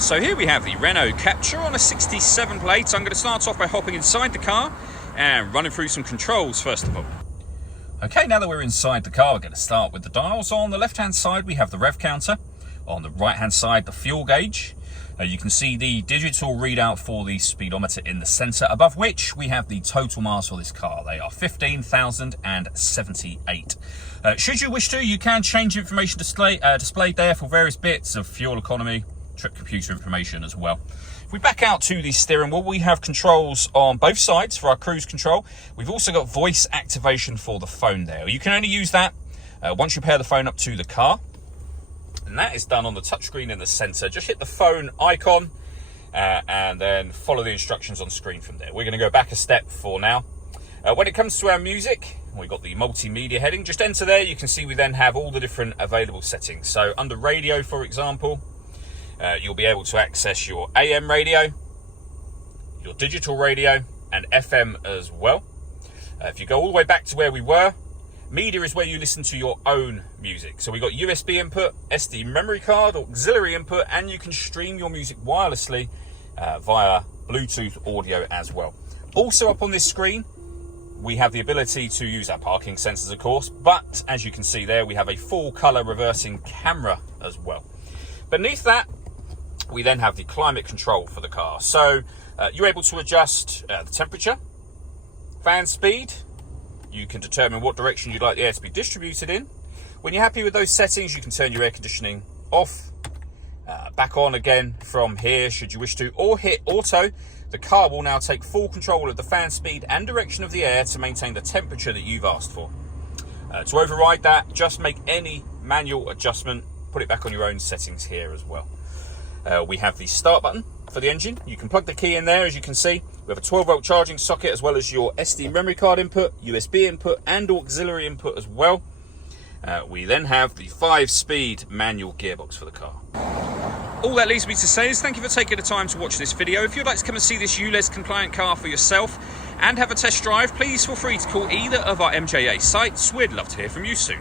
So here we have the Renault Captur on a 67 plate. I'm going to start off by hopping inside the car and running through some controls first of all. Okay, now that we're inside the car, we're going to start with the dials. On the left-hand side, we have the rev counter. On the right-hand side, the fuel gauge. You can see the digital readout for the speedometer in the centre, above which we have the total miles for this car. They are 15,078. Should you wish to, you can change information displayed there for various bits of fuel economy, trip computer information as well. If we back out to the steering wheel, we have controls on both sides for our cruise control. We've also got voice activation for the phone there. You can only use that once you pair the phone up to the car. And that is done on the touchscreen in the centre. Just hit the phone icon and then follow the instructions on screen from there. We're going to go back a step for now. When it comes to our music, we've got the multimedia heading. Just enter there. You can see we then have all the different available settings. So under radio, for example, you'll be able to access your AM radio, your digital radio, and FM as well. If you go all the way back to where we were, media is where you listen to your own music. So we've got USB input, SD memory card, auxiliary input, and you can stream your music wirelessly via Bluetooth audio as well. Also up on this screen, we have the ability to use our parking sensors, of course, but as you can see there, we have a full color reversing camera as well. Beneath that, we then have the climate control for the car. So you're able to adjust the temperature, fan speed. You can determine what direction you'd like the air to be distributed in. When you're happy with those settings, you can turn your air conditioning off, back on again from here should you wish to, or hit auto. The car will now take full control of the fan speed and direction of the air to maintain the temperature that you've asked for. To override that, just make any manual adjustment, put it back on your own settings here as well. We have the start button for the engine. You can plug the key in there, as you can see. We have a 12-volt charging socket as well as your SD memory card input, USB input, and auxiliary input as well. We then have the 5-speed manual gearbox for the car. All that leaves me to say is thank you for taking the time to watch this video. If you'd like to come and see this ULEZ compliant car for yourself and have a test drive, please feel free to call either of our MJA sites. We'd love to hear from you soon.